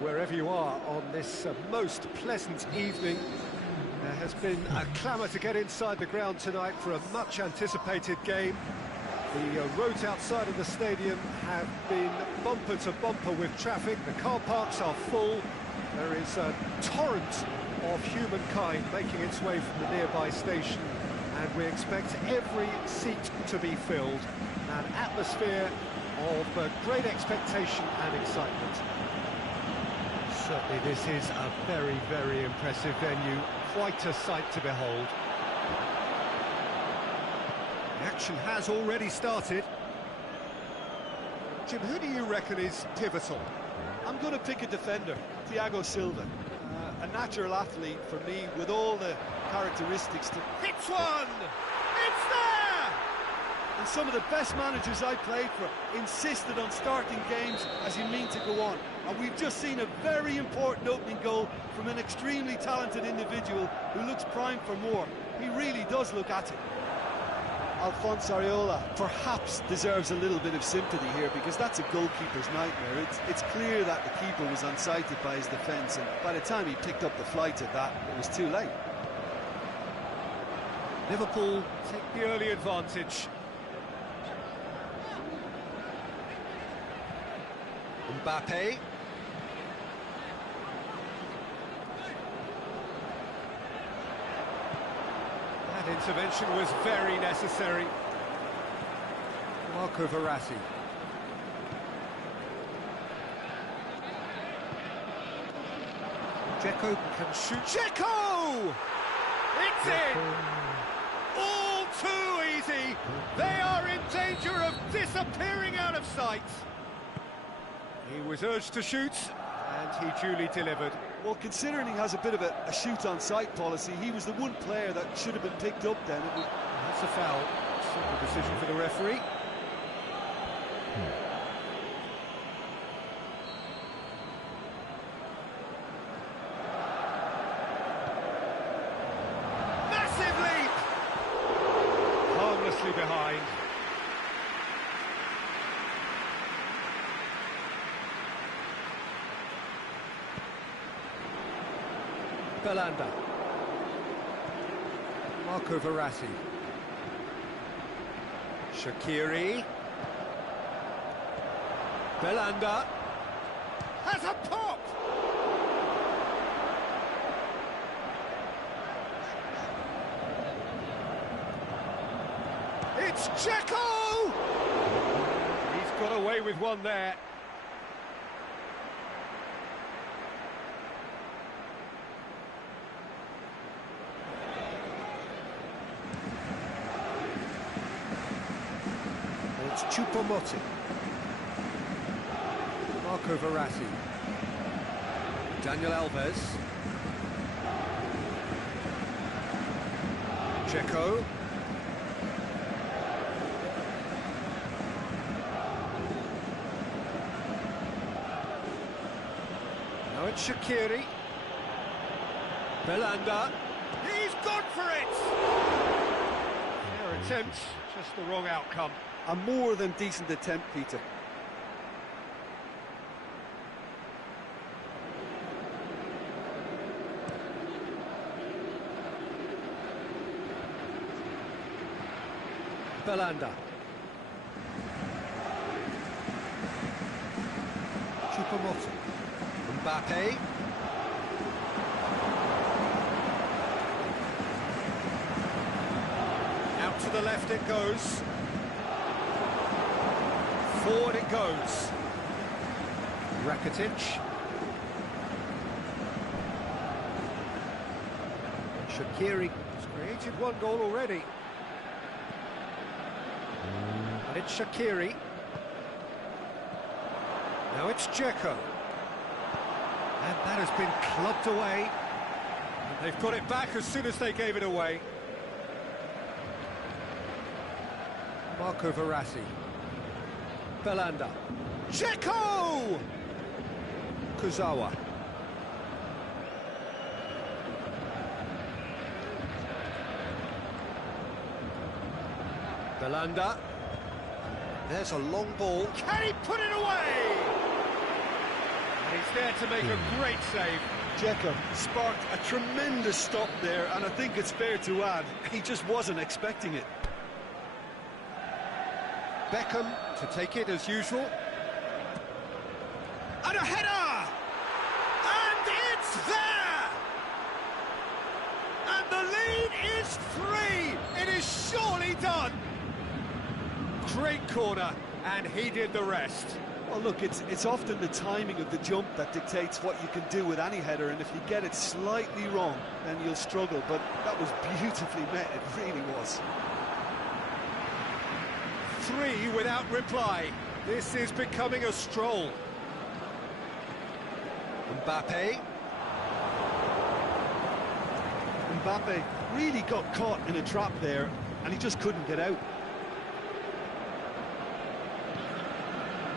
Wherever you are on this most pleasant evening, there has been a clamour to get inside the ground tonight for a much anticipated game. The roads outside of the stadium have been bumper to bumper with traffic. The car parks are full. There is a torrent of humankind making its way from the nearby station, and we expect every seat to be filled. An atmosphere of great expectation and excitement. Certainly this is a very, very impressive venue, quite a sight to behold. The action has already started. Jim, who do you reckon is pivotal? I'm going to pick a defender, Thiago Silva. A natural athlete for me, with all the characteristics to... Hits one! It's there! And some of the best managers I played for insisted on starting games as you mean to go on. And we've just seen a very important opening goal from an extremely talented individual who looks primed for more. He really does look at it. Alphonse Areola perhaps deserves a little bit of sympathy here, because that's a goalkeeper's nightmare. It's clear that the keeper was unsighted by his defence, and by the time he picked up the flight of that, it was too late. Liverpool take the early advantage. Mbappe. That intervention was very necessary. Marco Verratti. Dzeko can shoot. Dzeko! It's in! All too easy! They are in danger of disappearing out of sight. He was urged to shoot, and he duly delivered. Well, considering he has a bit of a shoot-on-sight policy, he was the one player that should have been picked up then. That's a foul. Simple decision for the referee. Massive leap! Harmlessly behind. Belanda. Marco Verratti. Shaqiri. Belanda. Has a pop! It's Dzeko! He's got away with one there. It's Choupo-Moting. Marco Verratti. Daniel Alves. Dzeko. Now it's Shaqiri. Belanda. He's gone for it! Fair attempt, just the wrong outcome. A more than decent attempt, Peter. Belanda. Choupo-Moting. Mbappe. Out to the left it goes. Forward it goes. Rakitic. Shaqiri has created one goal already. And it's Shaqiri. Now it's Dzeko. And that has been clubbed away. And they've got it back as soon as they gave it away. Marco Verratti. Belanda. Dzeko! Kurzawa. Belanda. There's a long ball. Can he put it away? And he's there to make a great save. Dzeko sparked a tremendous stop there, and I think it's fair to add, he just wasn't expecting it. Beckham to take it as usual. And a header! And it's there! And the lead is 3! It is surely done! Great corner, and he did the rest. Well, look, it's often the timing of the jump that dictates what you can do with any header, and if you get it slightly wrong, then you'll struggle, but that was beautifully met, it really was. 3 without reply. This is becoming a stroll. Mbappe. Mbappe really got caught in a trap there, and he just couldn't get out.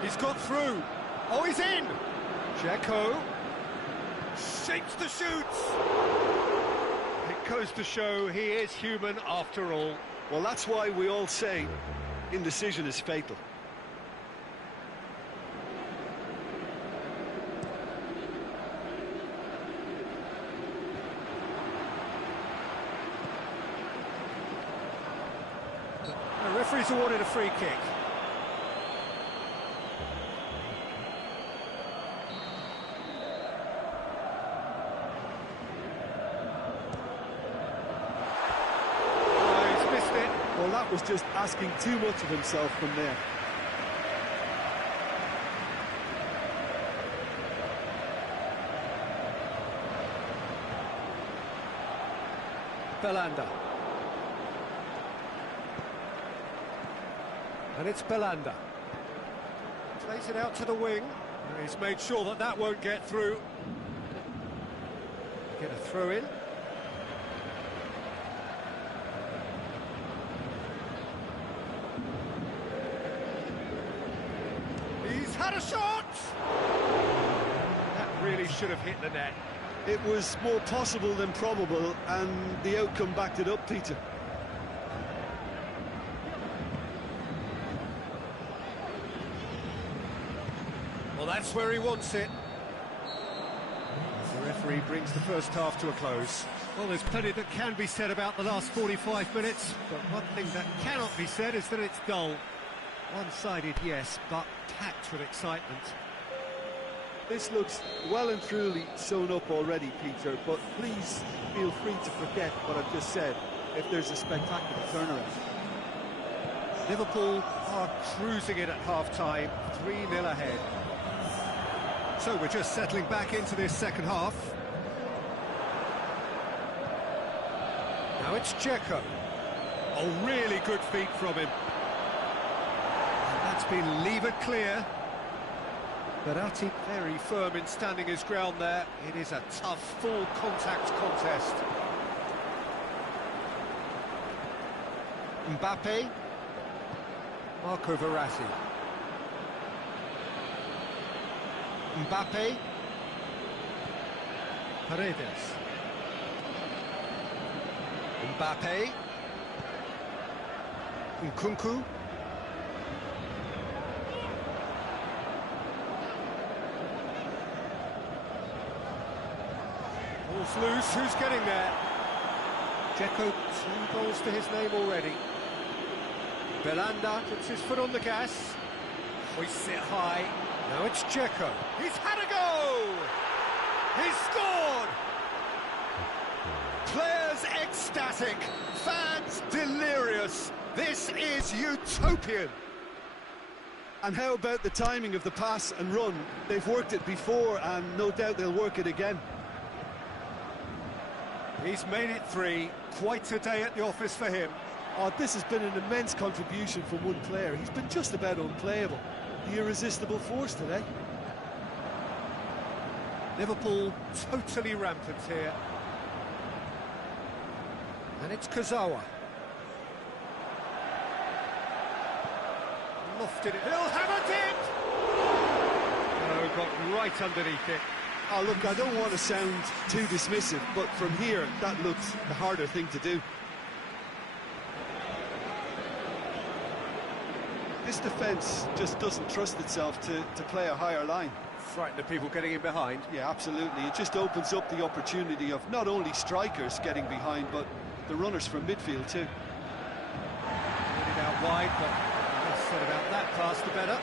He's got through. Oh, he's in. Dzeko shapes the shoots. It goes to show he is human after all. Well, that's why we all say indecision is fatal. The referee's awarded a free kick. Well, that was just asking too much of himself from there. Belanda. And it's Belanda. Plays it out to the wing. And he's made sure that that won't get through. Get a throw in. He's had a shot! That really should have hit the net. It was more possible than probable, and the outcome backed it up, Peter. Well, that's where he wants it. The referee brings the first half to a close. Well, there's plenty that can be said about the last 45 minutes, but one thing that cannot be said is that it's dull. One-sided, yes, but packed with excitement. This looks well and truly sewn up already, Peter, but please feel free to forget what I've just said if there's a spectacular turnaround. Liverpool are cruising it at half-time, 3-0 ahead. So we're just settling back into this second half. Now it's Dzeko. Oh, really good feet from him. And that's been levered clear. Verratti very firm in standing his ground there. It is a tough, full contact contest. Mbappe. Marco Verratti. Mbappe. Paredes. Mbappe. Nkunku. Ball's loose, who's getting there? Dzeko, 2 goals to his name already. Belanda puts his foot on the gas. Hoists it high. Now it's Dzeko. He's had a go! He's scored! Players ecstatic, fans delirious. This is utopian. And how about the timing of the pass and run? They've worked it before and no doubt they'll work it again. He's made it 3. Quite a day at the office for him. Oh, this has been an immense contribution from one player. He's been just about unplayable. The irresistible force today. Liverpool totally rampant here. And it's Kurzawa. Lofted it. He'll have it! Oh, got right underneath it. Oh, look, I don't want to sound too dismissive, but from here, that looks the harder thing to do. This defence just doesn't trust itself to play a higher line. Frightened of people getting in behind. Yeah, absolutely. It just opens up the opportunity of not only strikers getting behind, but the runners from midfield too. Put it out wide, but the less said about that pass, the better.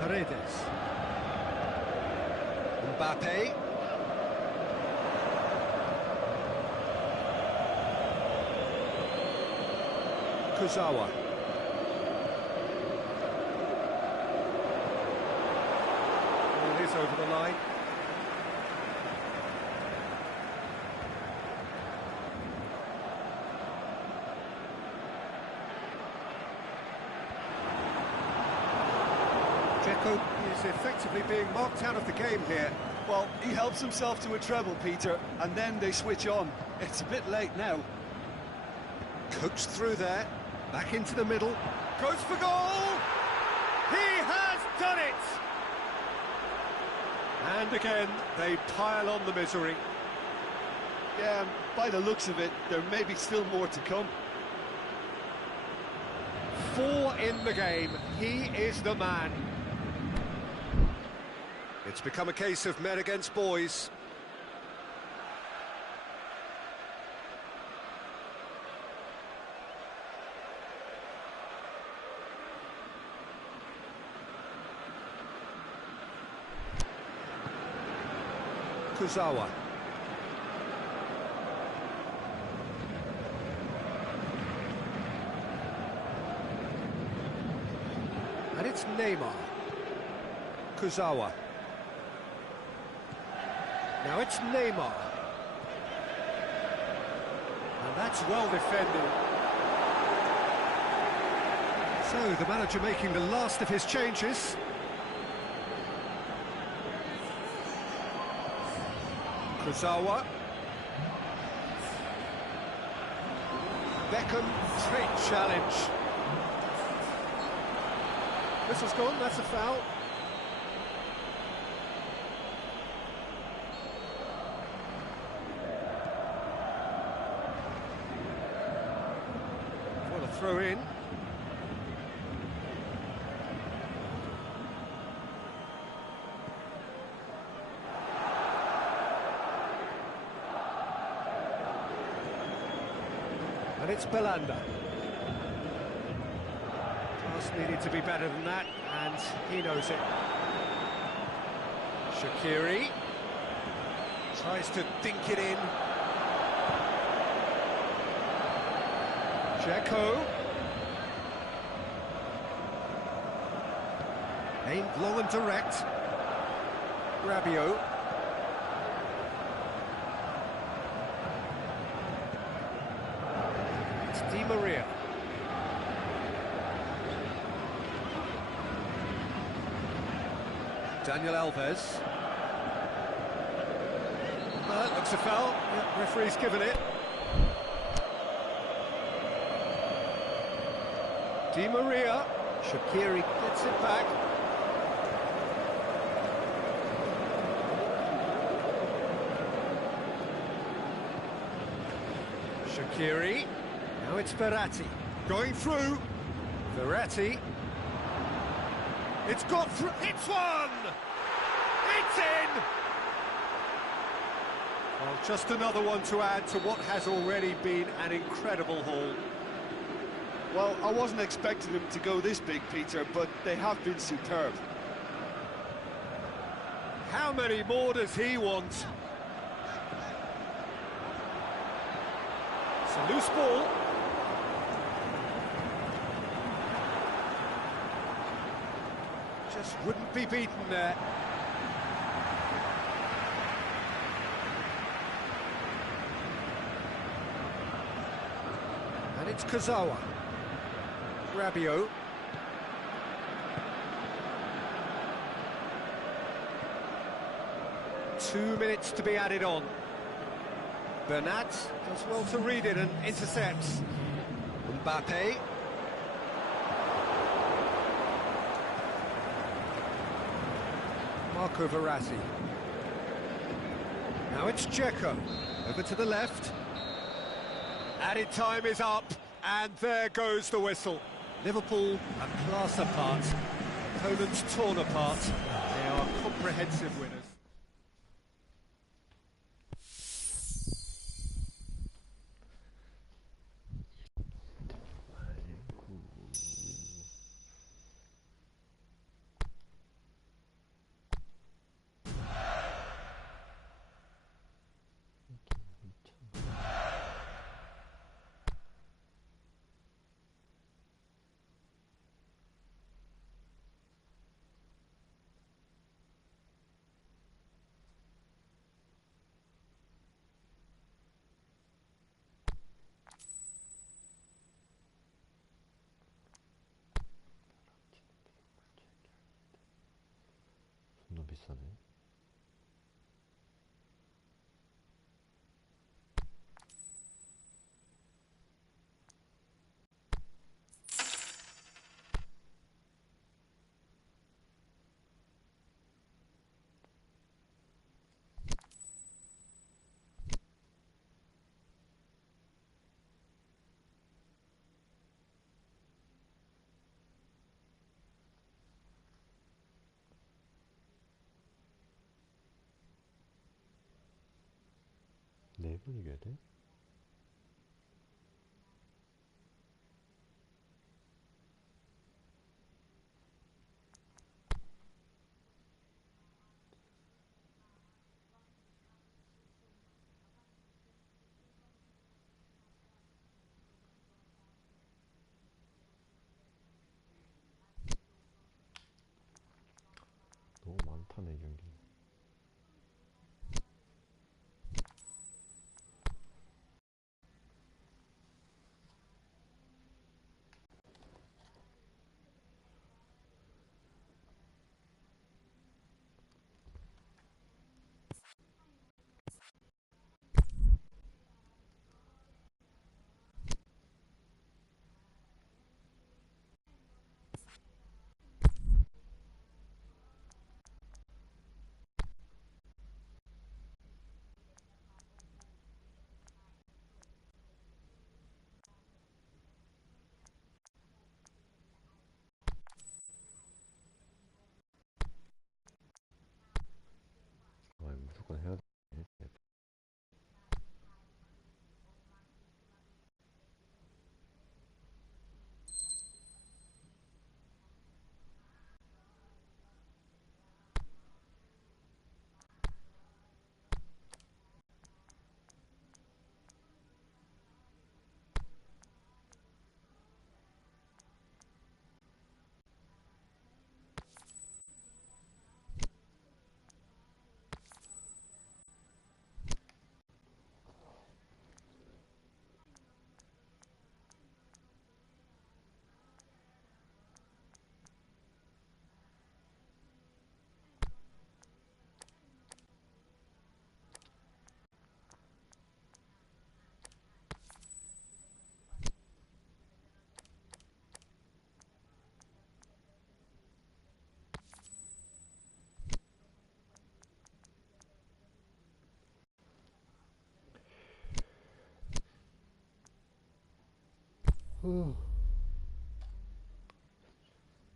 Paredes. Mbappe. Kurzawa. It is over the line. Dzeko is effectively being marked out of the game here. Well, he helps himself to a treble, Peter, and then they switch on. It's a bit late now. Coached through there, back into the middle, goes for goal! He has done it! And again, they pile on the misery. Yeah, by the looks of it, there may be still more to come. 4 in the game, he is the man. It's become a case of men against boys. Kurzawa. And it's Neymar. Kurzawa. Now it's Neymar. And that's well defended. So the manager making the last of his changes. Kurzawa. Beckham, straight challenge. This has gone, that's a foul. What a throw in. And it's Belanda. Pass needed to be better than that, and he knows it. Shaqiri tries to dink it in. Dzeko. Aimed long and direct. Rabiot. It's Di Maria. Daniel Alves. Looks a foul. Yep, referee's given it. Di Maria. Shaqiri gets it back. Shaqiri. Now it's Verratti. Going through. Verratti. It's got through. It's one! It's in! Well, just another one to add to what has already been an incredible haul. Well, I wasn't expecting them to go this big, Peter, but they have been superb. How many more does he want? It's a loose ball. Just wouldn't be beaten there. And it's Kurzawa. Rabiot. Two minutes to be added on. Bernat does well to read it and intercepts. Mbappe. Marco Verratti. Now it's Dzeko. Over to the left. Added time is up, and there goes the whistle. Liverpool a class apart, opponents torn apart. They are comprehensive winners. 너무 비싸네. 네 번 이겨야 돼? 너무 많다네, 이 경기.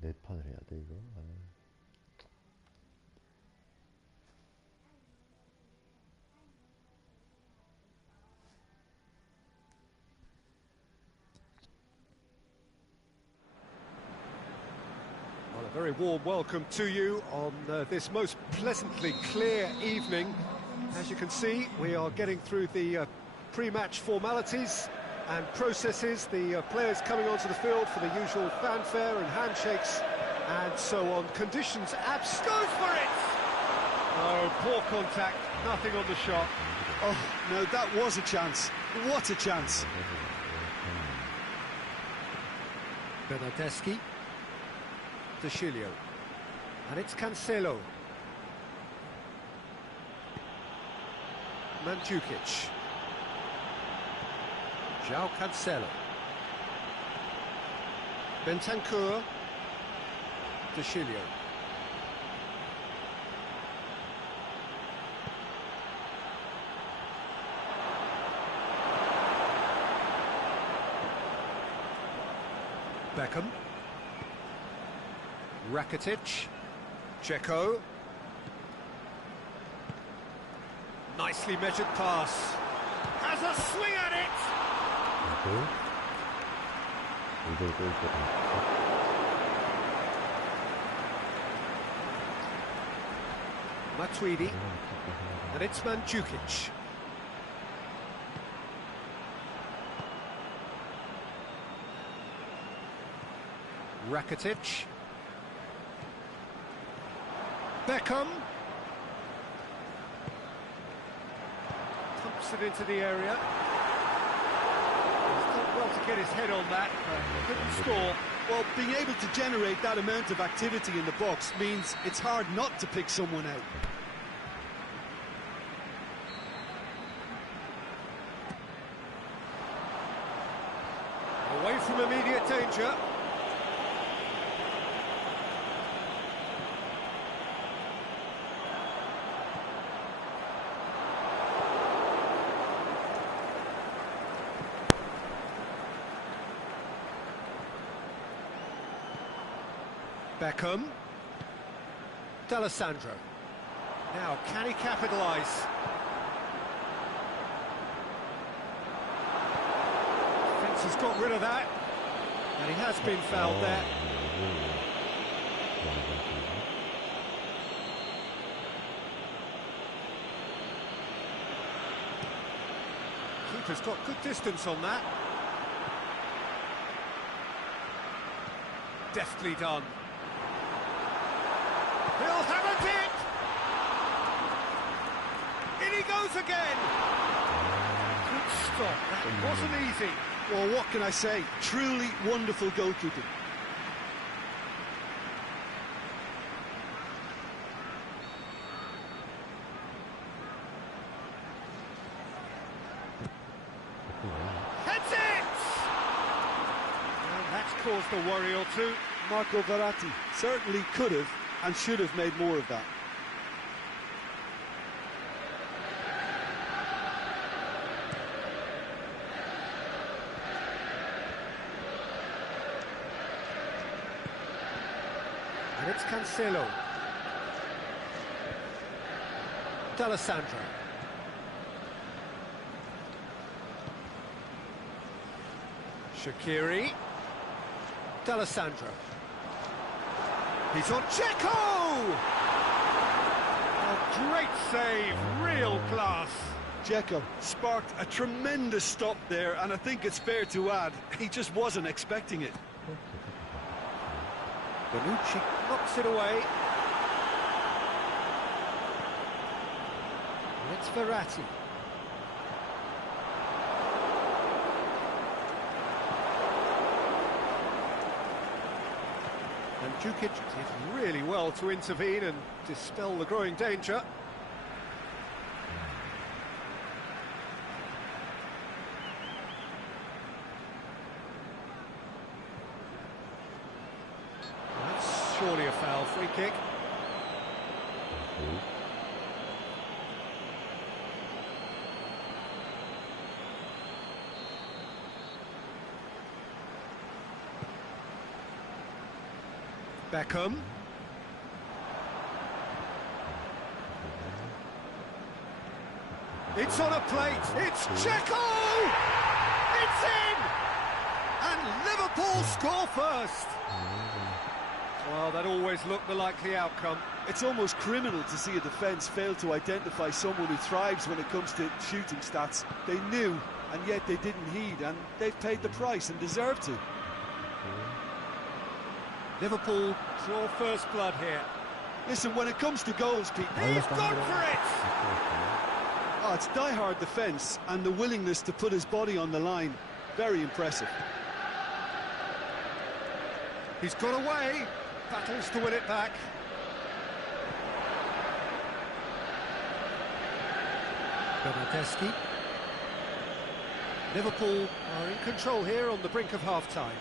네 판을 해야 돼 이거? 아. Well, a very warm welcome to you on this most pleasantly clear evening. As you can see, we are getting through the pre-match formalities and processes, the players coming onto the field for the usual fanfare and handshakes and so on. Conditions goes for it! Oh, poor contact, nothing on the shot. Oh, no, that was a chance. What a chance. Bernardeschi. De Chilio. And it's Cancelo. Mandzukic. João Cancelo. Bentancur. De Chilio. Beckham. Rakitic. Dzeko. Nicely measured pass. Has a swing at it! 이거 Matuidi. And it's Mandzukic. Rakitic. Beckham. Pumps it into the area. He's done well to get his head on that, but couldn't score. Well, being able to generate that amount of activity in the box means it's hard not to pick someone out. Away from immediate danger. Beckham. D'Alessandro. Now, can he capitalise? Defence has got rid of that. And he has been fouled there. Keeper's got good distance on that. Deftly done. He'll have a dip! In he goes again! Good stop, that wasn't easy. Well, what can I say? Truly wonderful goalkeeping. Heads it! Well, that's caused a worry or two. Marco Verratti certainly could have and should have made more of that. And it's Cancelo. D'Alessandro. Shaqiri. D'Alessandro. He's on Dzeko! A great save, real class. Dzeko sparked a tremendous stop there, and I think it's fair to add, he just wasn't expecting it. Bonucci knocks it away. And it's Verratti. And Mandzukic did really well to intervene and dispel the growing danger. That's surely a foul, free kick. Beckham. It's on a plate, it's Checo! It's in! And Liverpool score first! Well, that always looked the likely outcome. It's almost criminal to see a defence fail to identify someone who thrives when it comes to shooting stats. They knew, and yet they didn't heed, and they've paid the price and deserve to. Liverpool draw first blood here. Listen, when it comes to goals, Pete, He's gone for it! oh, it's die-hard defence and the willingness to put his body on the line. Very impressive. He's got away, battles to win it back. Bernardeschi. Liverpool are in control here on the brink of half-time.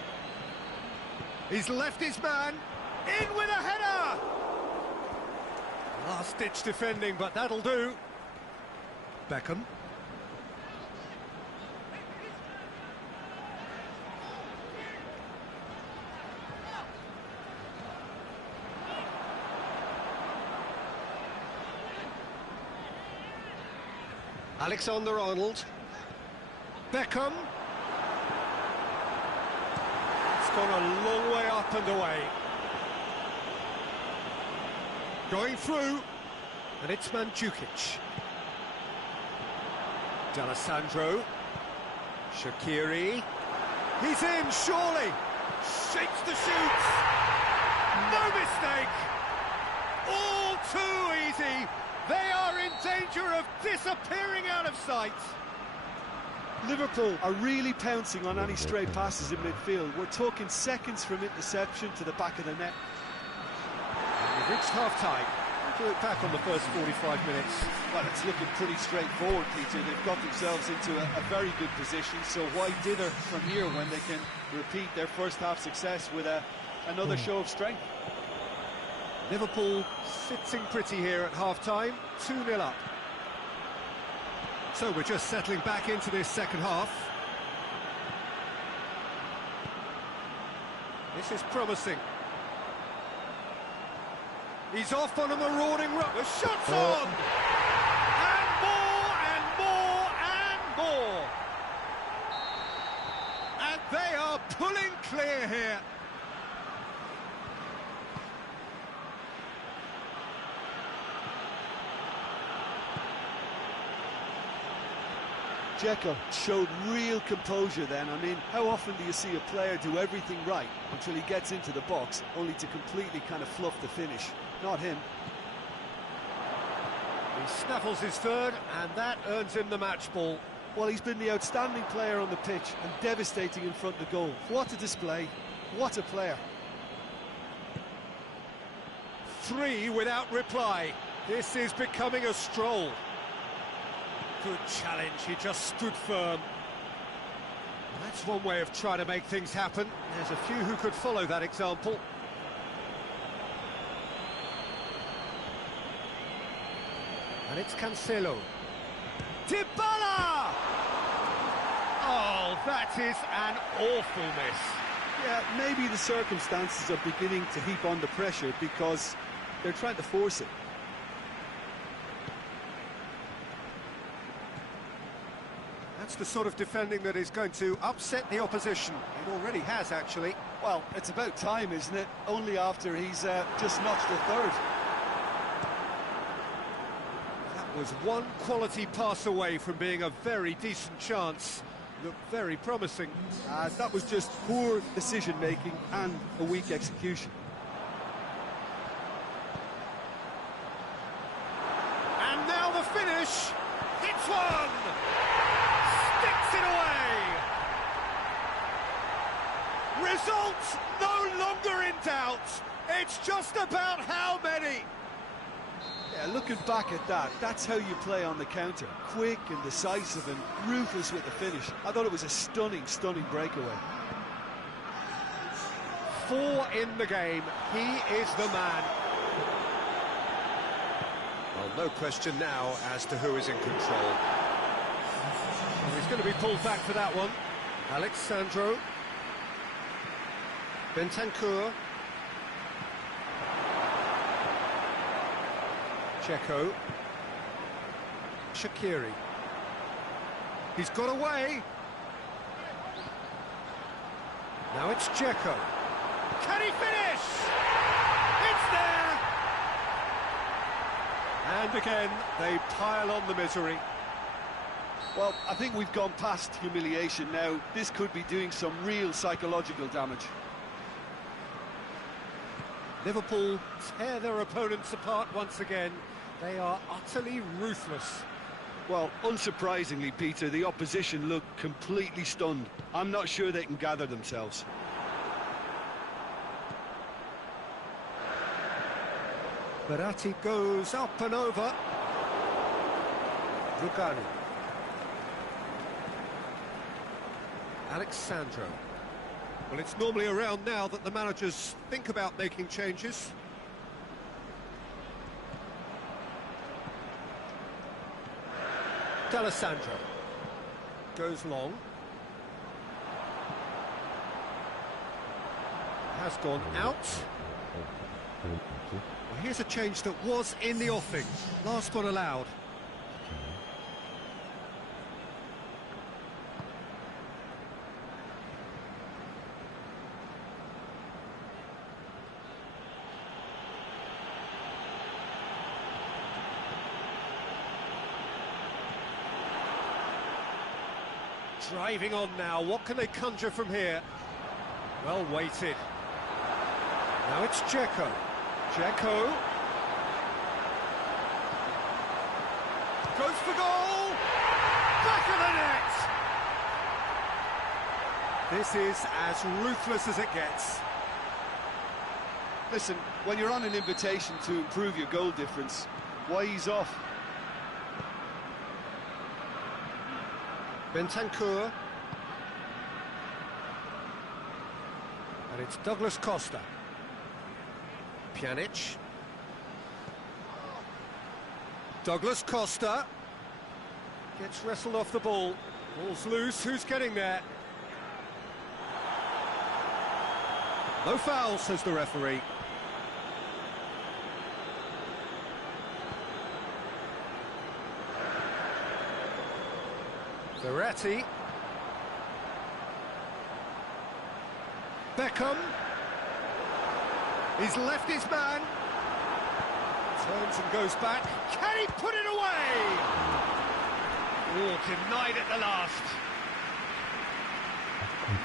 He's left his man, in with a header! Last-ditch defending, but that'll do. Beckham. Alexander-Arnold. Beckham. It's gone a long way up and away. Going through, and it's Mandzukic. D'Alessandro. Shaqiri. He's in, surely. Shapes the shoots. No mistake. All too easy. They are in danger of disappearing out of sight. Liverpool are really pouncing on any stray passes in midfield. We're talking seconds from interception to the back of the net. We've reached half-time. We'll look back on the first 45 minutes. Well, it's looking pretty straightforward, Peter. They've got themselves into a very good position, so why dither from here when they can repeat their first half success with another show of strength? Liverpool sitting pretty here at half-time, 2-0 up. So we're just settling back into this second half. This is promising. He's off on a marauding run. The shot's on! And more, and more, and more! And they are pulling clear here. Dzeko showed real composure then. I mean, how often do you see a player do everything right until he gets into the box, only to completely kind of fluff the finish? Not him. He snaffles his third, and that earns him the match ball. Well, he's been the outstanding player on the pitch and devastating in front of goal. What a display. What a player. 3 without reply. This is becoming a stroll. Good challenge, he just stood firm. That's one way of trying to make things happen. There's a few who could follow that example. And it's Cancelo. Dybala! Oh, that is an awful miss. Yeah, maybe the circumstances are beginning to heap on the pressure because they're trying to force it. That's the sort of defending that is going to upset the opposition. It already has, actually. Well, it's about time, isn't it? Only after he's just notched a third. That was one quality pass away from being a very decent chance. Looked very promising. That was just poor decision-making and a weak execution. And now the finish. It's one! Sticks it away! Results no longer in doubt. It's just about how many. Yeah, looking back at that, that's how you play on the counter. Quick and decisive and ruthless with the finish. I thought it was a stunning, stunning breakaway. 4 in the game. He is the man. Well, no question now as to who is in control. Well, he's going to be pulled back for that one. Alexandro. Bentancur. Dzeko. Shaqiri. He's got away. Now it's Dzeko. Can he finish? It's there! And again, they pile on the misery. Well, I think we've gone past humiliation now. This could be doing some real psychological damage. Liverpool tear their opponents apart once again. They are utterly ruthless. Well, unsurprisingly, Peter, the opposition look completely stunned. I'm not sure they can gather themselves. Verratti goes up and over. Rugani. Alexandro. Well, it's normally around now that the managers think about making changes. D'Alessandro goes long. Has gone out. Well, here's a change that was in the offing. Last one allowed. Driving on now, what can they conjure from here? Well weighted. Now it's Dzeko. Dzeko. Goes for goal! Back of the net! This is as ruthless as it gets. Listen, when you're on an invitation to improve your goal difference, why ease off? Bentancur. And it's Douglas Costa. Pjanic. Douglas Costa. Gets wrestled off the ball. Ball's loose, who's getting there? No foul, says the referee. Verratti. Beckham. He's left his man. Turns and goes back. Can he put it away? Oh, denied at the last.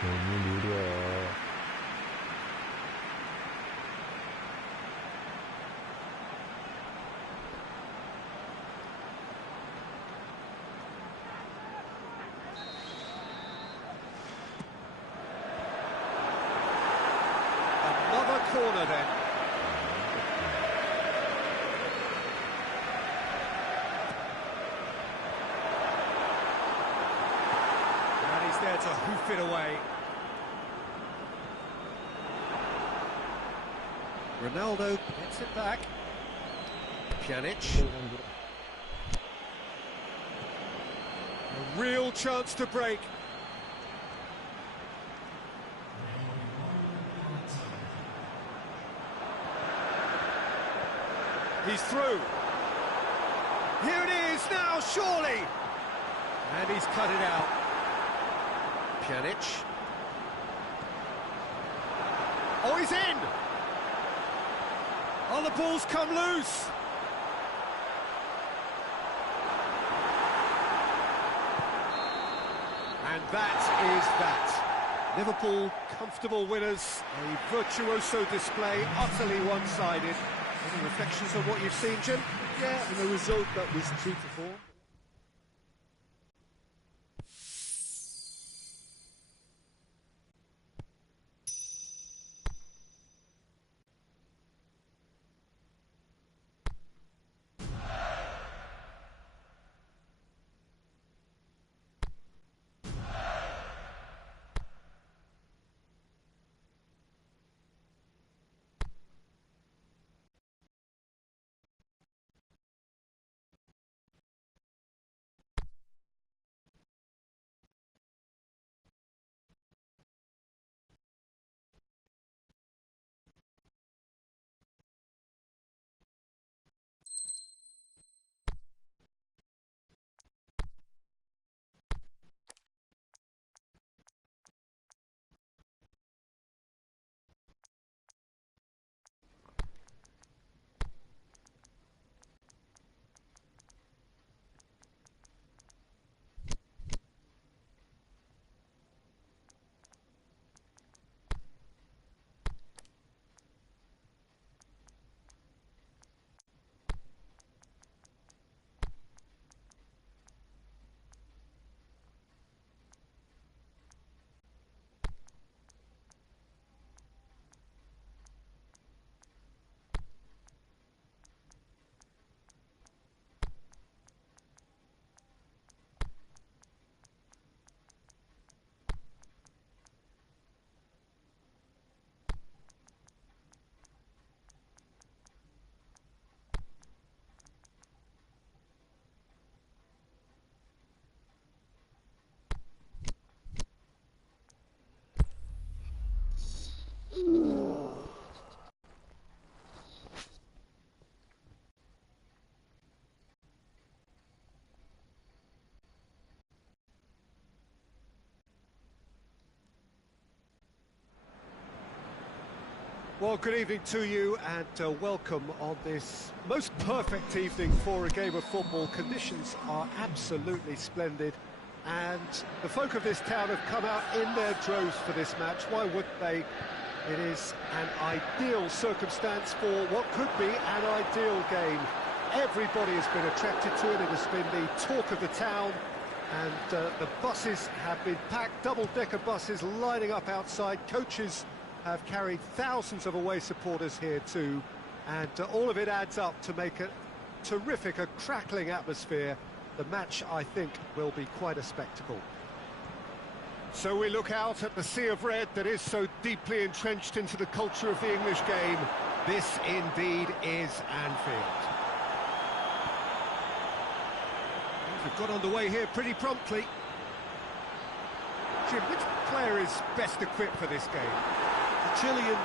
너무 느려. Another corner then. And he's there to hoof it away. Ronaldo gets it back. Pjanic. A real chance to break. He's through. Here it is now, surely. And he's cut it out. Pjanic. Oh, he's in. Oh, the ball's come loose. And that is that. Liverpool, comfortable winners. A virtuoso display, utterly one-sided. Any reflections on what you've seen, Jim? Yeah, and a result that was true to form. Well, good evening to you and welcome on this most perfect evening for a game of football. Conditions are absolutely splendid and the folk of this town have come out in their droves for this match. Why wouldn't they? It is an ideal circumstance for what could be an ideal game. Everybody has been attracted to it. It has been the talk of the town, and the buses have been packed, double-decker buses lining up outside. Coaches have carried thousands of away supporters here too, and all of it adds up to make a terrific, a crackling atmosphere. The match, I think, will be quite a spectacle. So we look out at the sea of red that is so deeply entrenched into the culture of the English game. This indeed is Anfield. We've got underway here pretty promptly. Jim, which player is best equipped for this game? The Chilean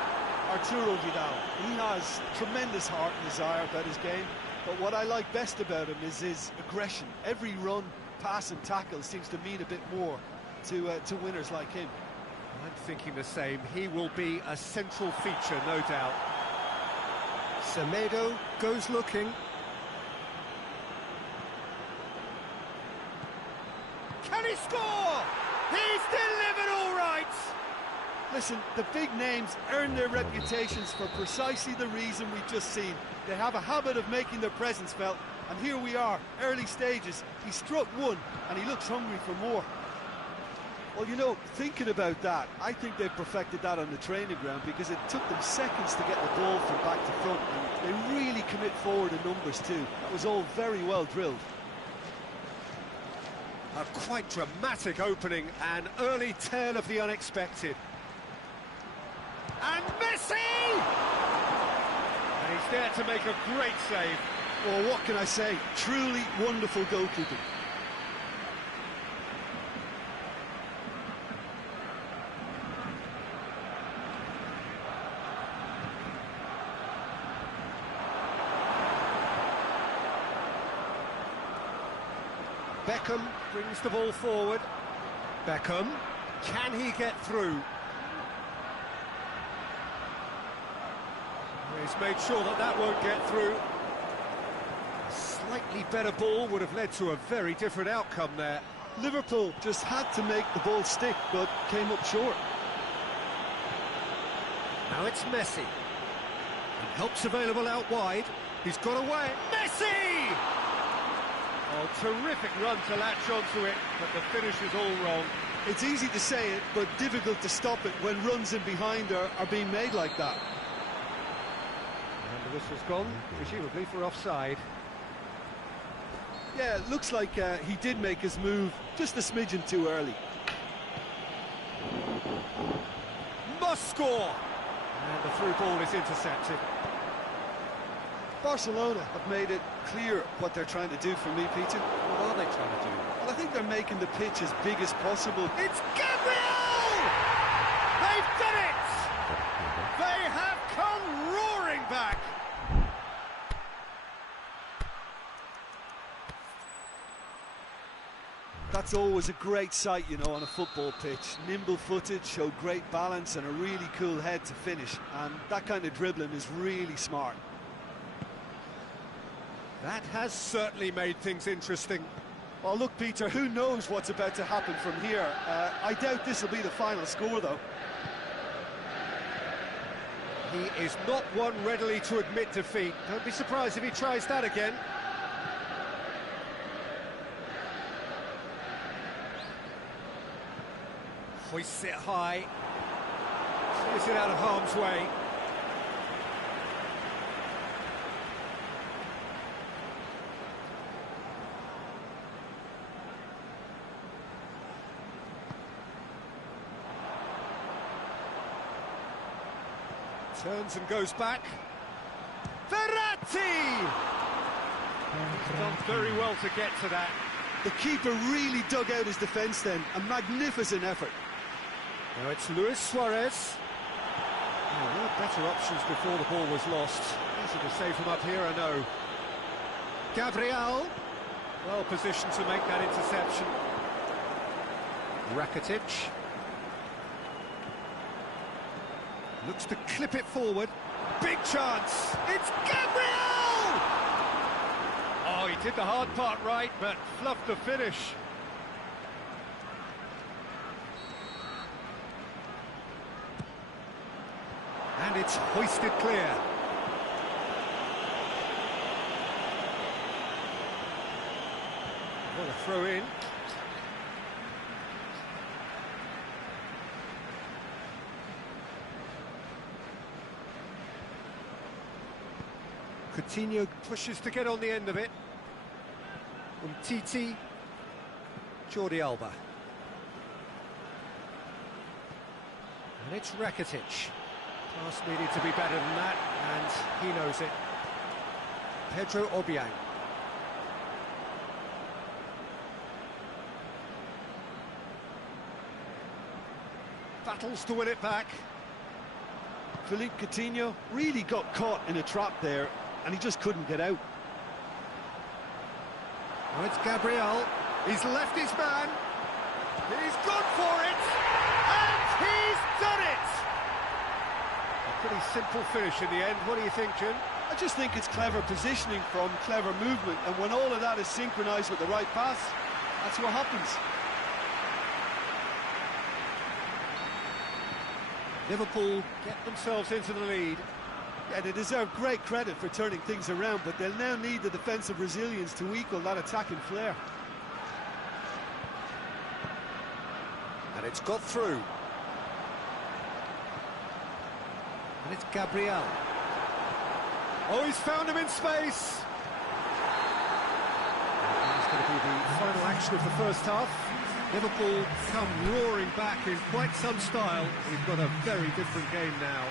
Arturo Vidal. He has tremendous heart and desire about his game, but what I like best about him is his aggression. Every run, pass and tackle seems to mean a bit more to winners like him. I'm thinking the same. He will be a central feature, no doubt. Semedo goes looking. Can he score? He's delivered all right! Listen, the big names earn their reputations for precisely the reason we've just seen. They have a habit of making their presence felt, and here we are, early stages. He struck one, and he looks hungry for more. Well, you know, thinking about that, I think they've perfected that on the training ground because it took them seconds to get the ball from back to front, and they really commit forward in numbers too. That was all very well drilled. A quite dramatic opening, an early tale of the unexpected. And Messi! And he's there to make a great save. Well, what can I say? Truly wonderful goalkeeping. Beckham brings the ball forward. Beckham, can he get through? He's made sure that that won't get through. A slightly better ball would have led to a very different outcome there. Liverpool just had to make the ball stick, but came up short. Now it's Messi. And help's available out wide. He's got away. Messi! Oh, terrific run to latch onto it, but the finish is all wrong. It's easy to say it, but difficult to stop it when runs in behind are being made like that. And the whistle's gone, presumably for offside. Yeah, it looks like he did make his move just a smidgen too early. Must score! And the through ball is intercepted. Barcelona have made it clear what they're trying to do for me, Peter. What are they trying to do? Well, I think they're making the pitch as big as possible. It's Gabriel! They've done it! They have come roaring back! That's always a great sight, you know, on a football pitch. Nimble-footed, showed great balance and a really cool head to finish. And that kind of dribbling is really smart. That has certainly made things interesting. Oh, look, Peter, who knows what's about to happen from here? I doubt this will be the final score, though. He is not one readily to admit defeat. Don't be surprised if he tries that again. Hoists it high. Clears it out of harm's way. Turns and goes back. Verratti! He's done very well to get to that. The keeper really dug out his defence then. A magnificent effort. Now it's Luis Suarez. Oh, there were better options before the ball was lost. Easy to save from up here, I know. Gabriel, well positioned to make that interception. Rakitic. Looks to clip it forward. Big chance. It's Gabriel! Oh, he did the hard part right, but fluffed the finish. And it's hoisted clear. What a throw in. Coutinho pushes to get on the end of it. Umtiti, Jordi Alba. And it's Rakitic. Pass needed to be better than that, and he knows it. Pedro Obiang. Battles to win it back. Philippe Coutinho really got caught in a trap there, and he just couldn't get out. Oh, it's Gabriel. He's left his man. He's gone for it, and he's done it! A pretty simple finish in the end. What do you think, Jim? I just think it's clever positioning from clever movement, and when all of that is synchronised with the right pass, that's what happens. Liverpool get themselves into the lead. Yeah, they deserve great credit for turning things around, but they'll now need the defensive resilience to equal that attacking flair. And it's got through. And it's Gabriel. Oh, he's found him in space. And that's going to be the final action of the first half. Liverpool come roaring back in quite some style. We've got a very different game now.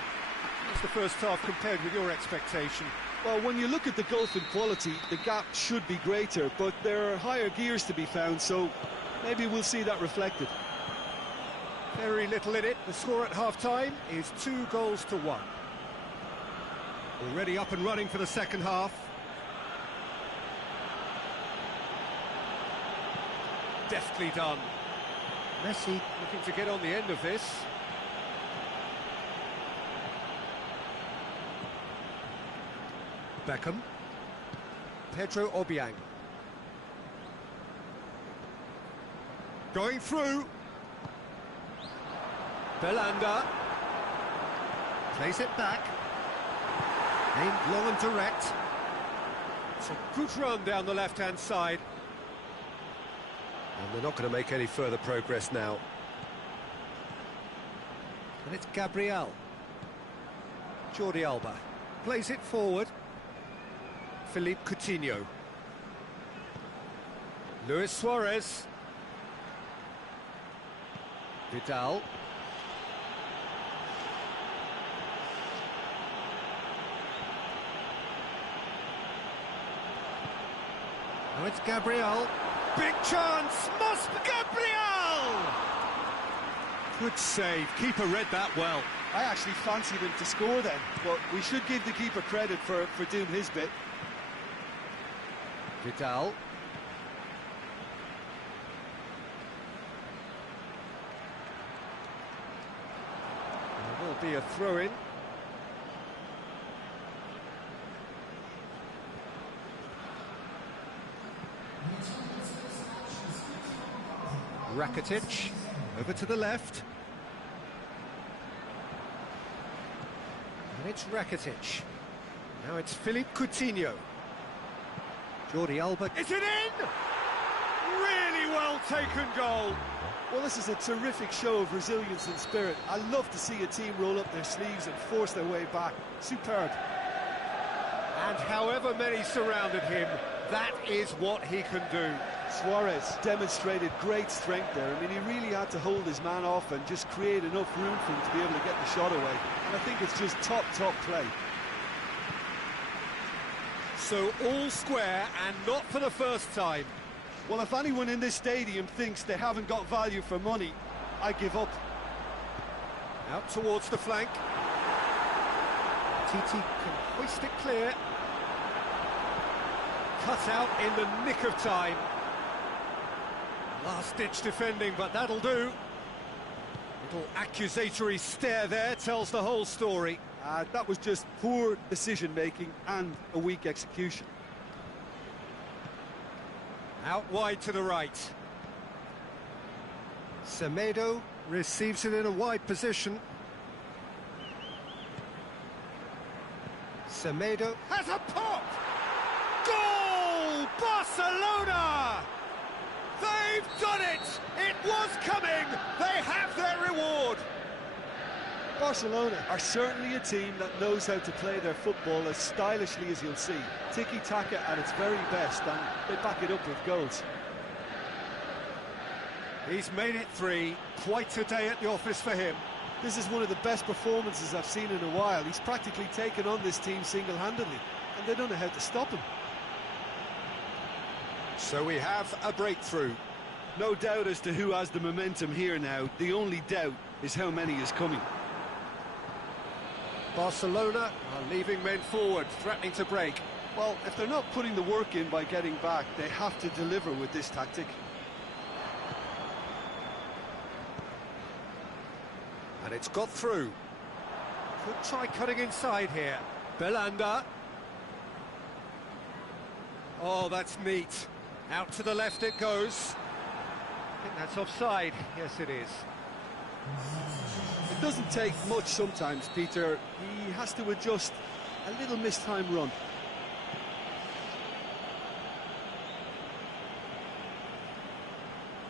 What's the first half compared with your expectation? Well, when you look at the gulf in quality, the gap should be greater, but there are higher gears to be found, so maybe we'll see that reflected. Very little in it. The score at half-time is 2-1. Already up and running for the second half. Deftly done. Messi looking to get on the end of this. Beckham. Pedro Obiang. Going through. Belanda. Plays it back. Aimed long and direct. It's a good run down the left-hand side. And they're not going to make any further progress now. And it's Gabriel. Jordi Alba. Plays it forward. Philippe Coutinho. Luis Suarez. Vidal. Now it's Gabriel. Big chance! Must be Gabriel! Good save. Keeper read that well. I actually fancied him to score then, but we should give the keeper credit for doing his bit. Vidal. There will be a throw-in. Rakitic, over to the left. And it's Rakitic. Now it's Philippe Coutinho. Jordi Alba. Is it in? Really well taken goal. Well, this is a terrific show of resilience and spirit. I love to see a team roll up their sleeves and force their way back. Superb. And however many surrounded him, that is what he can do. Suarez demonstrated great strength there. I mean, he really had to hold his man off and just create enough room for him to be able to get the shot away. And I think it's just top play. So all square, and not for the first time. Well, if anyone in this stadium thinks they haven't got value for money, I give up. Out towards the flank. Titi can hoist it clear. Cut out in the nick of time. Last-ditch defending, but that'll do. Little accusatory stare there tells the whole story. That was just poor decision-making and a weak execution. Out wide to the right. Semedo receives it in a wide position. Semedo has a pop! Goal! Barcelona! They've done it! It was coming! They have their reward! Barcelona are certainly a team that knows how to play their football as stylishly as you'll see. Tiki-taka at its very best, and they back it up with goals. He's made it 3. Quite a day at the office for him. This is one of the best performances I've seen in a while. He's practically taken on this team single-handedly, and they don't know how to stop him. So we have a breakthrough. No doubt as to who has the momentum here now. The only doubt is how many is coming. Barcelona are leaving men forward, threatening to break. Well, if they're not putting the work in by getting back, they have to deliver with this tactic. And it's got through. Could try cutting inside here. Belanda. Oh, that's neat. Out to the left it goes. I think that's offside. Yes, it is. It doesn't take much sometimes, Peter. He has to adjust a little mistimed run.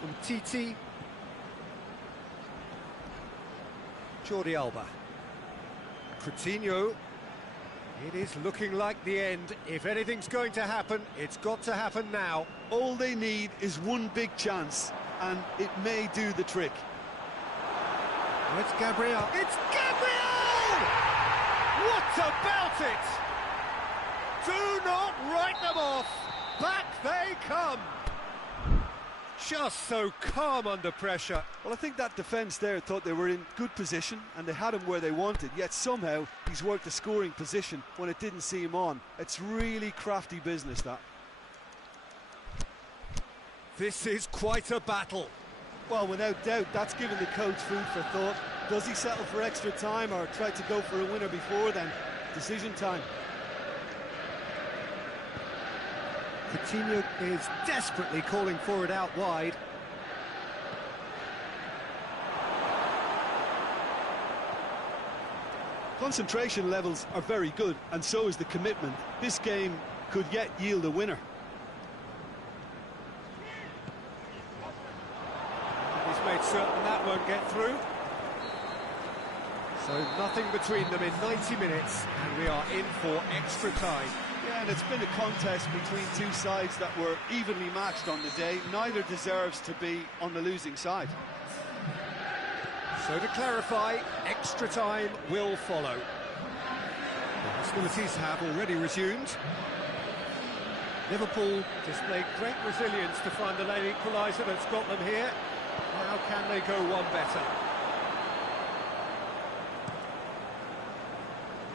Umtiti. Jordi Alba. Coutinho. It is looking like the end. If anything's going to happen, it's got to happen now. All they need is one big chance, and it may do the trick. Oh, it's Gabriel. It's Gabriel! What about it? Do not write them off. Back they come. Just so calm under pressure. Well, I think that defence there thought they were in good position and they had him where they wanted, yet somehow he's worked the scoring position when it didn't see him on. It's really crafty business, that. This is quite a battle. Well, without doubt, that's given the coach food for thought. Does he settle for extra time or try to go for a winner before then? Decision time. Coutinho is desperately calling for it out wide. Concentration levels are very good, and so is the commitment. This game could yet yield a winner. He's made certain that won't get through. So nothing between them in 90 minutes, and we are in for extra time. Yeah, and it's been a contest between two sides that were evenly matched on the day. Neither deserves to be on the losing side. So to clarify, extra time will follow. The hostilities have already resumed. Liverpool displayed great resilience to find the late equaliser that's got them here. Now can they go one better?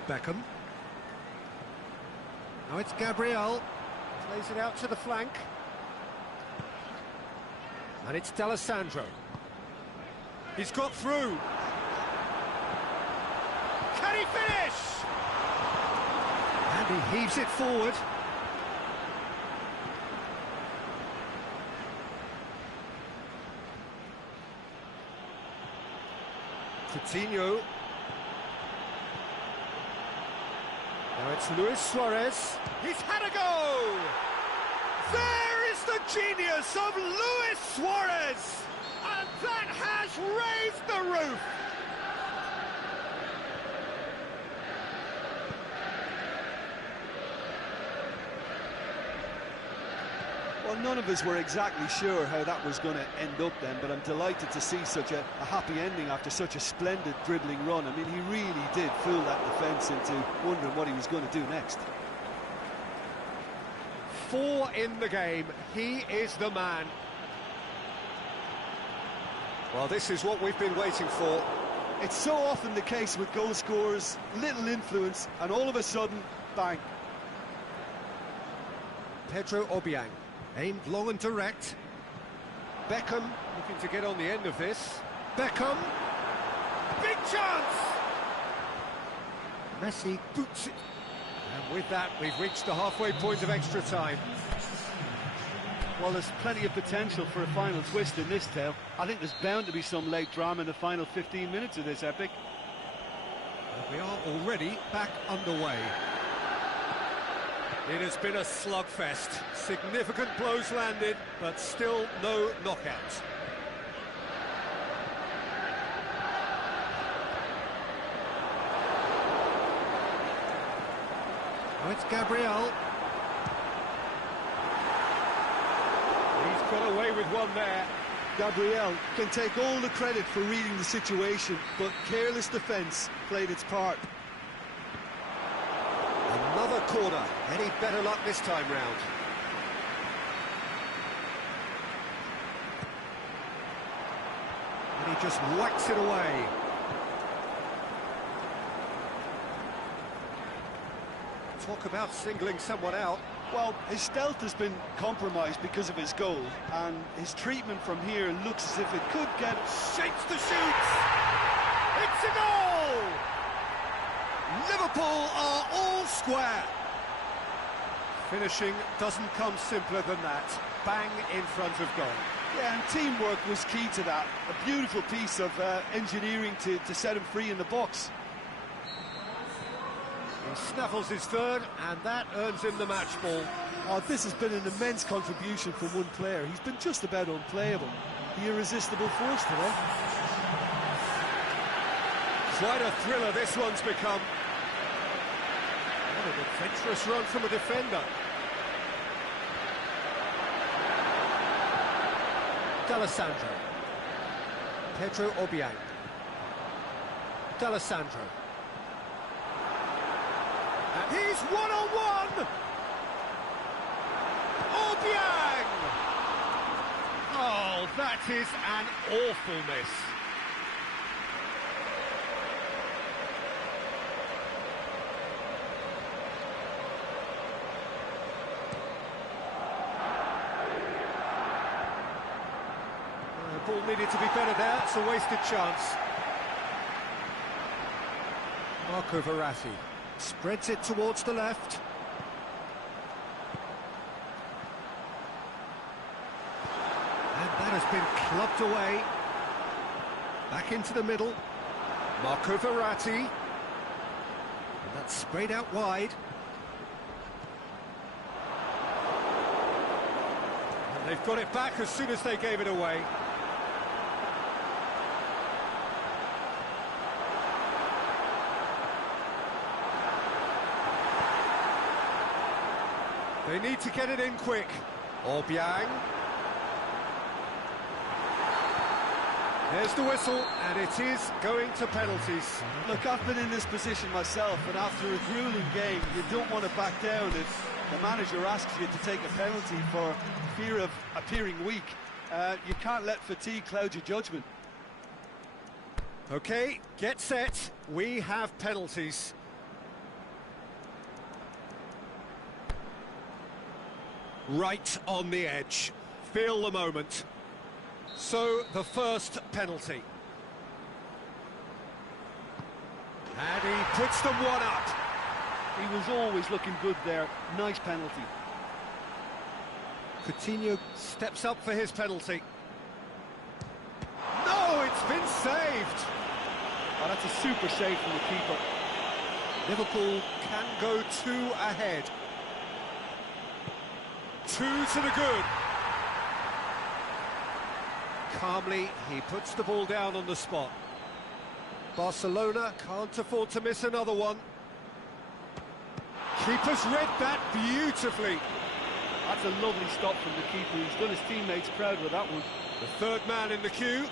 Beckham. Now it's Gabriel. Plays it out to the flank. And it's D'Alessandro. He's got through. Can he finish? And he heaves it forward. Coutinho. Now it's Luis Suarez. He's had a go! There is the genius of Luis Suarez! And that has raised the roof! Well, none of us were exactly sure how that was going to end up then, but I'm delighted to see such a happy ending after such a splendid dribbling run. I mean, he really did fool that defence into wondering what he was going to do next. 4 in the game. He is the man. Well, this is what we've been waiting for. It's so often the case with goal scorers, little influence, and all of a sudden, bang. Pedro Obiang, aimed long and direct. Beckham looking to get on the end of this. Beckham, Big chance! Messi boots it. And with that, we've reached the halfway point of extra time. Well, there's plenty of potential for a final twist in this tale. I think there's bound to be some late drama in the final 15 minutes of this epic. We are already back underway. It has been a slugfest. Significant blows landed, but still no knockout. Oh, it's Gabriel. He's got away with one there. Gabriel can take all the credit for reading the situation, but careless defence played its part. Another corner. Any better luck this time round? And he just whacks it away. Talk about singling someone out. Well, his stealth has been compromised because of his goal, and his treatment from here looks as if it could get... Shapes the shoots! It's a goal! Liverpool are all square. Finishing doesn't come simpler than that. Bang in front of goal. Yeah, and teamwork was key to that. A beautiful piece of engineering to set him free in the box. He snaffles his third, and that earns him the match ball. Oh, this has been an immense contribution from one player. He's been just about unplayable. The irresistible force today. Quite a thriller this one's become. What an adventurous run from a defender. D'Alessandro. Pedro Obiang. D'Alessandro. And he's one-on-one! Obiang! Oh, that is an awful miss. The ball needed to be better there, it's a wasted chance. Marco Verratti spreads it towards the left. And that has been clubbed away. Back into the middle. Marco Verratti. And that's sprayed out wide. And they've got it back as soon as they gave it away. They need to get it in quick. Obiang. There's the whistle, and it is going to penalties. Look, I've been in this position myself, and after a grueling game, you don't want to back down if the manager asks you to take a penalty for fear of appearing weak. You can't let fatigue cloud your judgment. OK, get set. We have penalties. Right on the edge. Feel the moment. So, the first penalty. And he puts them one up. He was always looking good there. Nice penalty. Coutinho steps up for his penalty. No, it's been saved. Oh, that's a super save from the keeper. Liverpool can go two ahead. Two to the good. Calmly, he puts the ball down on the spot. Barcelona can't afford to miss another one. Keeper's read that beautifully. That's a lovely stop from the keeper. He's done his teammates proud with that one. The third man in the queue.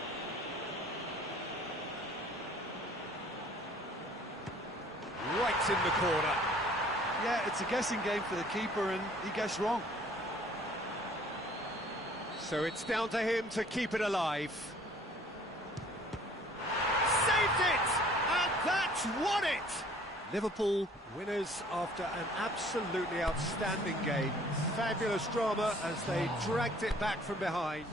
Right in the corner. Yeah, it's a guessing game for the keeper, and he guessed wrong. So it's down to him to keep it alive. Saved it! And that's won it! Liverpool winners after an absolutely outstanding game. Fabulous drama as they dragged it back from behind.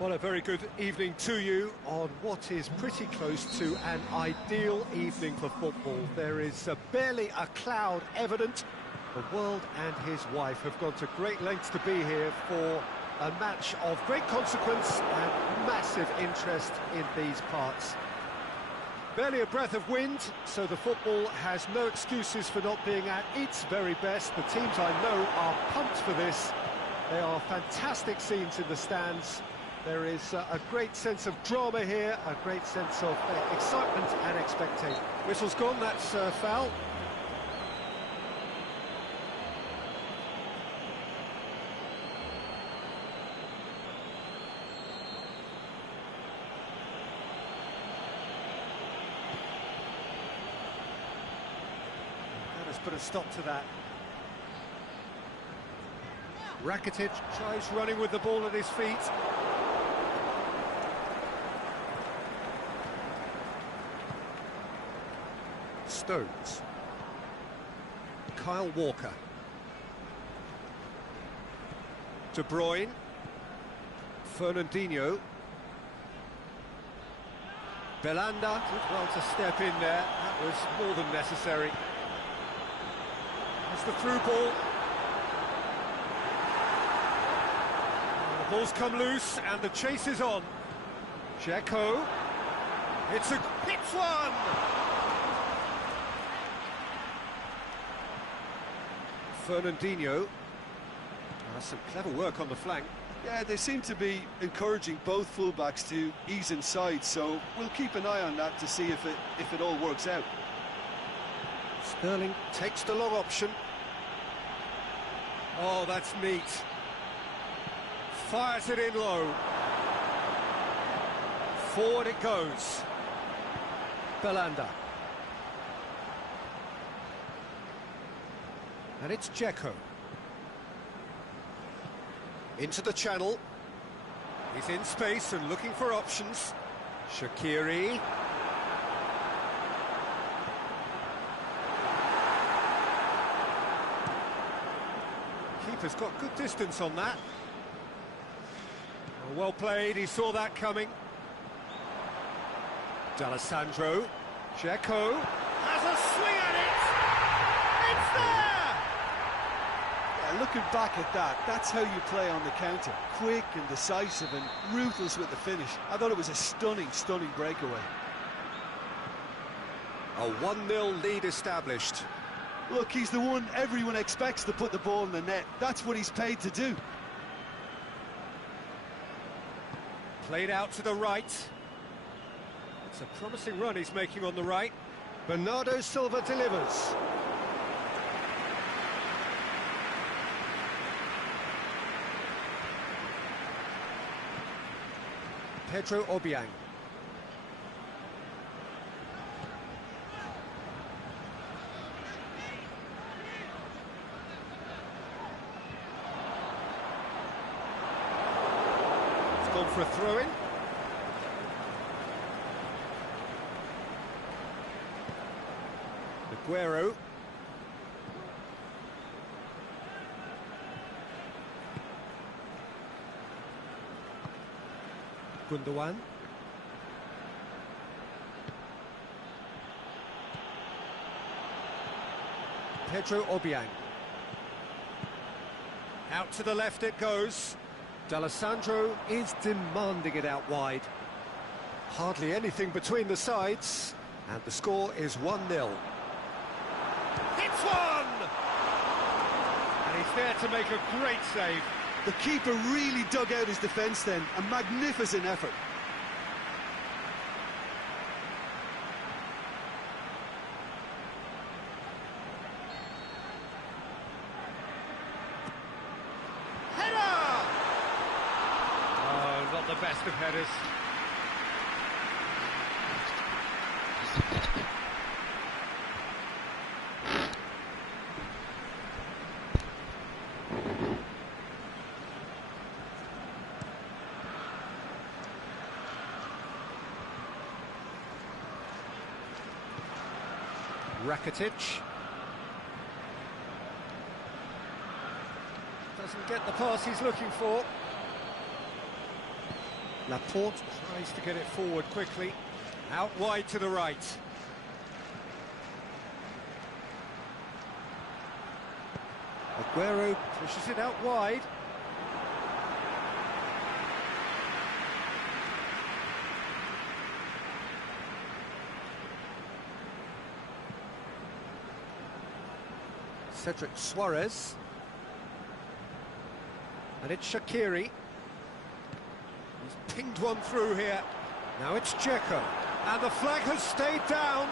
Well, a very good evening to you on what is pretty close to an ideal evening for football. There is barely a cloud evident. The world and his wife have gone to great lengths to be here for a match of great consequence and massive interest in these parts. Barely a breath of wind, so the football has no excuses for not being at its very best. The teams I know are pumped for this. There are fantastic scenes in the stands. There is a great sense of drama here, a great sense of excitement and expectation. Whistle's gone, that's foul. That has put a stop to that. Rakitic tries running with the ball at his feet. Stones. Kyle Walker. De Bruyne. Fernandinho. Belanda did well to step in there. That was more than necessary. That's the through ball. And the ball's come loose and the chase is on. Dzeko. It's one! Fernandinho. That's some clever work on the flank. Yeah, they seem to be encouraging both fullbacks to ease inside, so we'll keep an eye on that to see if it all works out. Sterling takes the long option. Oh, that's neat. Fires it in low. Forward it goes. Belanda. And it's Dzeko. Into the channel. He's in space and looking for options. Shaqiri. Keeper's got good distance on that. Well played, he saw that coming. D'Alessandro. Dzeko has a swing at it! It's there! Yeah, looking back at that, that's how you play on the counter. Quick and decisive and ruthless with the finish. I thought it was a stunning breakaway. A 1-0 lead established. Look, he's the one everyone expects to put the ball in the net. That's what he's paid to do. Played out to the right. It's a promising run he's making on the right. Bernardo Silva delivers. Pedro Obiang. It's gone for a throw-in. Aguero. Gundogan. Pedro Obiang. Out to the left it goes. D'Alessandro is demanding it out wide. Hardly anything between the sides, and the score is 1-0. It's one! And he's there to make a great save. The keeper really dug out his defence then. A magnificent effort. Header! Oh, not the best of headers. Rakitic. Doesn't get the pass he's looking for. Laporte tries to get it forward quickly. Out wide to the right. Aguero pushes it out wide. Cedric Suarez. And it's Shaqiri. He's pinged one through here. Now it's Dzeko. And the flag has stayed down.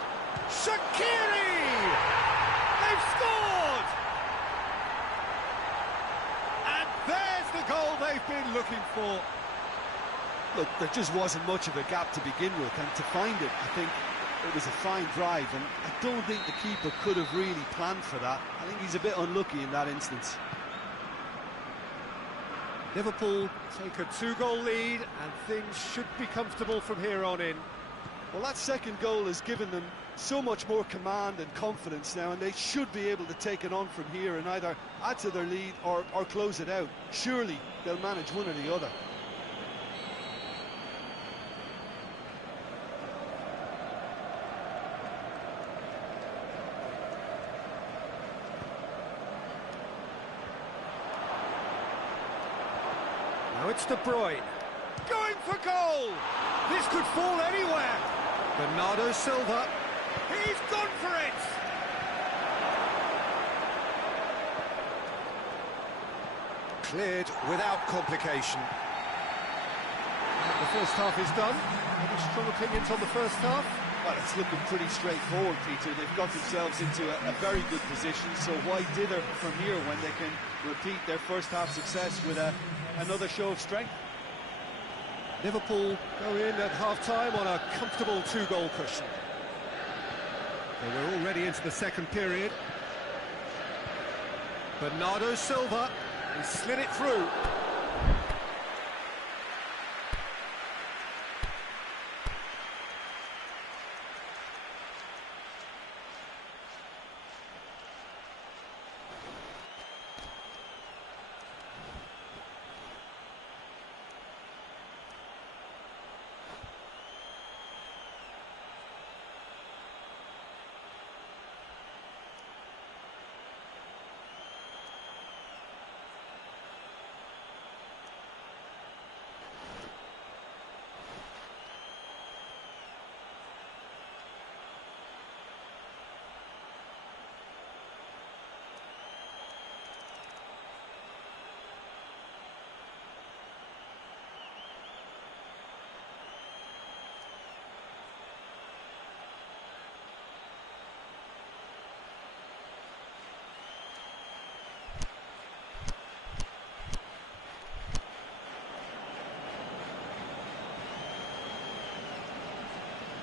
Shaqiri! They've scored! And there's the goal they've been looking for. Look, there just wasn't much of a gap to begin with, and to find it, I think it was a fine drive, and I don't think the keeper could have really planned for that. I think he's a bit unlucky in that instance. Liverpool take a 2-goal lead, and things should be comfortable from here on in. Well, that second goal has given them so much more command and confidence now, and they should be able to take it on from here and either add to their lead or close it out. Surely they'll manage one or the other. Now it's De Bruyne, going for goal! This could fall anywhere! Bernardo Silva, he's gone for it! Cleared without complication. The first half is done. Any strong opinions on the first half? Well, it's looking pretty straightforward, Peter. They've got themselves into a very good position, so why dither from here when they can repeat their first half success with another show of strength? Liverpool go in at half-time on a comfortable 2-goal cushion. They were already into the second period. Bernardo Silva, he slid it through.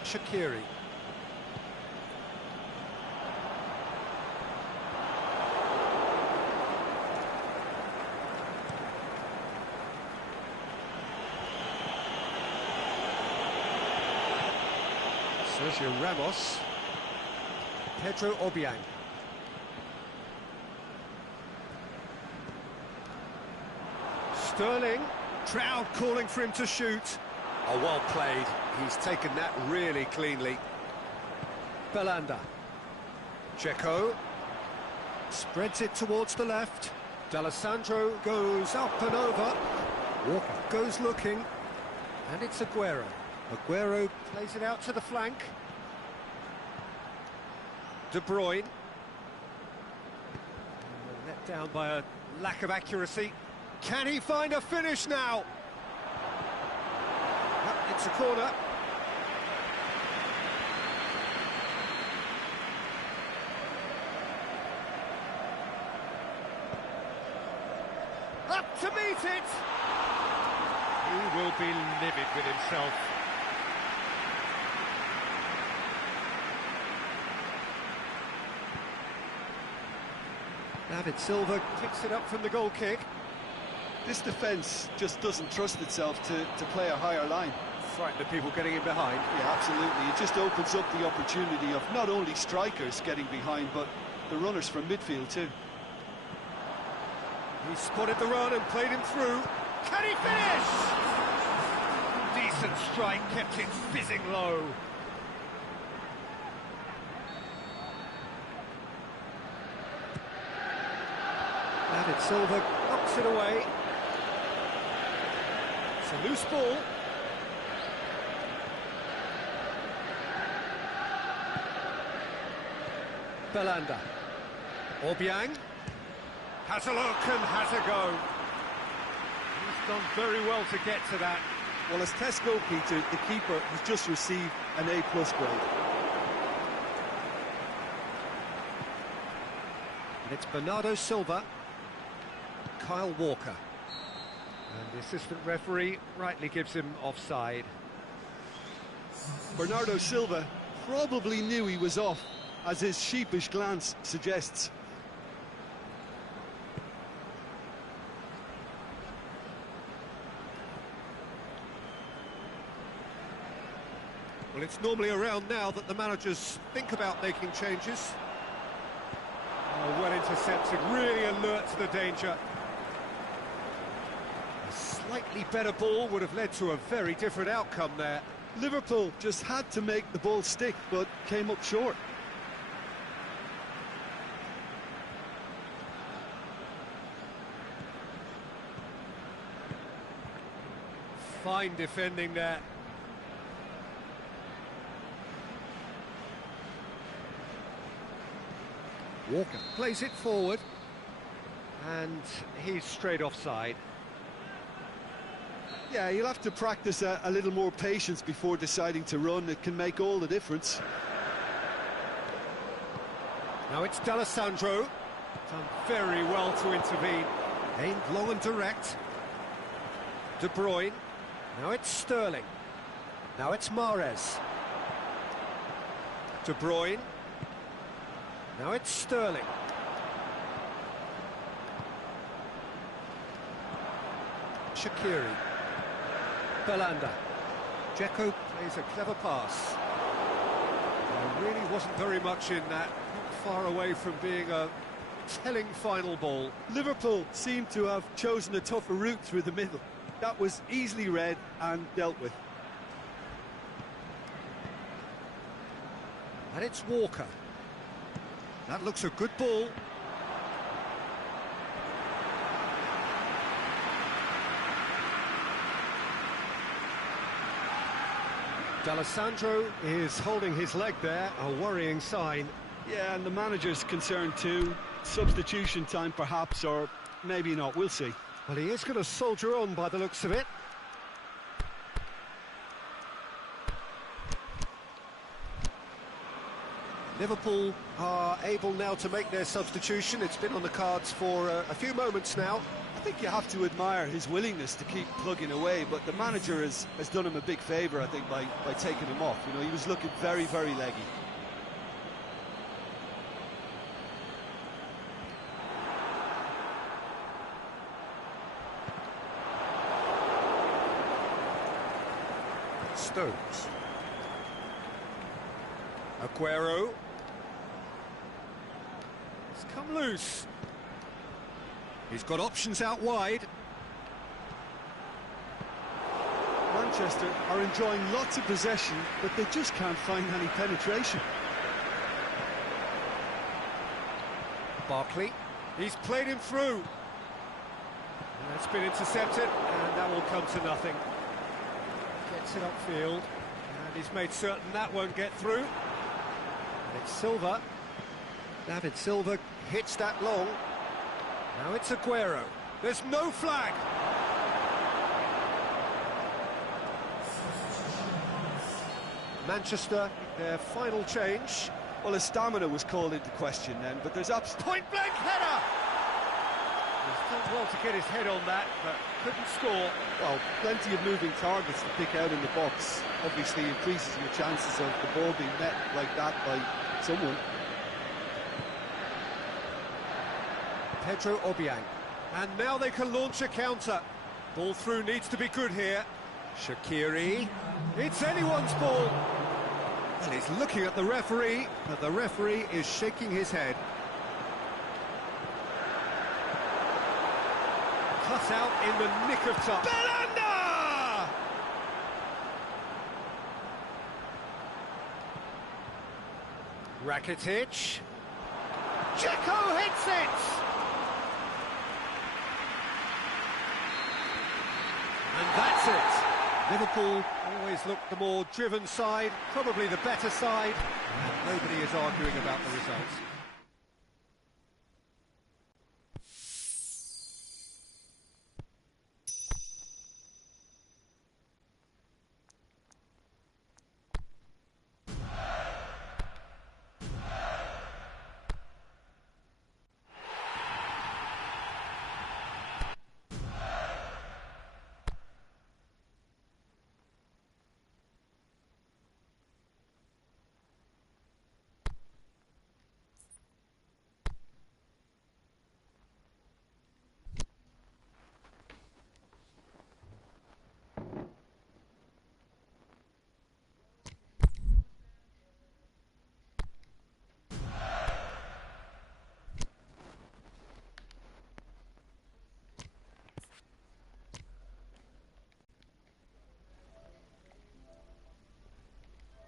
Shaqiri. Sergio Ramos. Pedro Obiang. Sterling. Crowd calling for him to shoot. Oh, well played. He's taken that really cleanly. Belanda. Dzeko. Spreads it towards the left. D'Alessandro goes up and over. Walker goes looking. And it's Aguero. Aguero plays it out to the flank. De Bruyne. Let down by a lack of accuracy. Can he find a finish now? It's a corner. Up to meet it! He will be livid with himself. David Silva picks it up from the goal kick. This defence just doesn't trust itself to play a higher line. Frighten the people getting in behind. Yeah, absolutely. It just opens up the opportunity of not only strikers getting behind, but the runners from midfield too. He spotted the run and played him through. Can he finish? Decent strike, kept it fizzing low. David Silva knocks it away. It's a loose ball. Belanda. Obiang has a look and has a go. He's done very well to get to that. Well, as test goalkeeper, the keeper has just received an A+ grade. And it's Bernardo Silva, Kyle Walker. And the assistant referee rightly gives him offside. Bernardo Silva probably knew he was off, as his sheepish glance suggests. Well, it's normally around now that the managers think about making changes. Oh, well intercepted, really alert to the danger. A slightly better ball would have led to a very different outcome there. Liverpool just had to make the ball stick, but came up short. Fine defending there. Walker plays it forward, and he's straight offside. Yeah, you'll have to practice a little more patience before deciding to run. It can make all the difference. Now it's D'Alessandro. Done very well to intervene. Aimed long and direct. De Bruyne. Now it's Sterling. Now it's Mahrez. De Bruyne. Now it's Sterling. Shaqiri. Belanda. Dzeko plays a clever pass. There really wasn't very much in that. Not far away from being a telling final ball. Liverpool seem to have chosen a tougher route through the middle. That was easily read and dealt with. And it's Walker. That looks a good ball. D'Alessandro is holding his leg there, a worrying sign. Yeah, and the manager's concerned too. Substitution time perhaps, or maybe not, we'll see. Well, he is going to soldier on by the looks of it. Liverpool are able now to make their substitution. It's been on the cards for a few moments now. I think you have to admire his willingness to keep plugging away, but the manager has done him a big favour, I think, by taking him off. You know, he was looking very, very leggy. Stones. Aguero. It's come loose. He's got options out wide. Manchester are enjoying lots of possession, but they just can't find any penetration. Barkley. He's played him through. And it's been intercepted, and that will come to nothing. Gets it upfield, and he's made certain that won't get through. And it's Silva. David Silva hits that long. Now it's Aguero. There's no flag. Manchester, their final change. Well, his stamina was called into question then, but there's Point-blank header! He's done well to get his head on that, but couldn't score. Well, plenty of moving targets to pick out in the box. Obviously increases your chances of the ball being met like that by someone. Pedro Obiang. And now they can launch a counter. Ball through needs to be good here. Shaqiri. It's anyone's ball. Well, he's looking at the referee, but the referee is shaking his head. Cut out in the nick of time. Belanda! Rakitic. Dzeko hits it! And that's it. Liverpool always look the more driven side, probably the better side, and nobody is arguing about the results.